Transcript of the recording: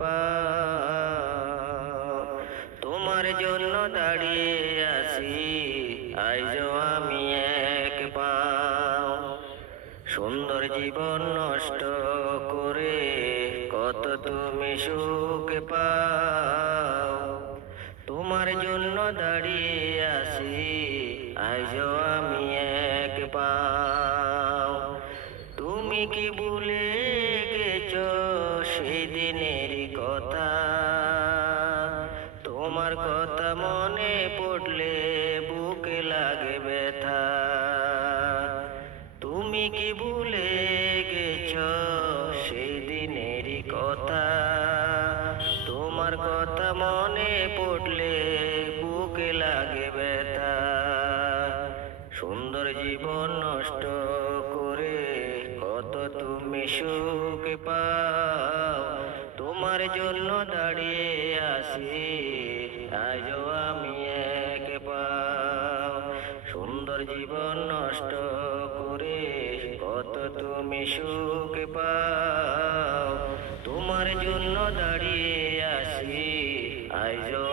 পাও। তোমার জন্য দাঁড়িয়ে আছি আইজো আমি এক পাও। সুন্দর জীবন নষ্ট করে কত তুমি সুখ পাও। তোমার জন্য দাঁড়িয়ে আছি আইজো আমি এক পাও। তুমি কি ভুলে গেছো সেদিনেরই কথা? তোমার কথা মনে পড়লে বুকে লাগে ব্যথা। তুমি কি ভুলে গেছো সেদিনেরই কথা? তোমার কথা মনে পড়লে বুকে লাগে ব্যথা। সুন্দর জীবন নষ্ট করে কত তুমি সুখ পাও। তোমার জন্য দাঁড়িয়ে আছি আজও আমি এক পাও। সুন্দর জীবন নষ্ট করে কত তুমি সুখ পাও। তোমার জন্য দাঁড়িয়ে আছি আজও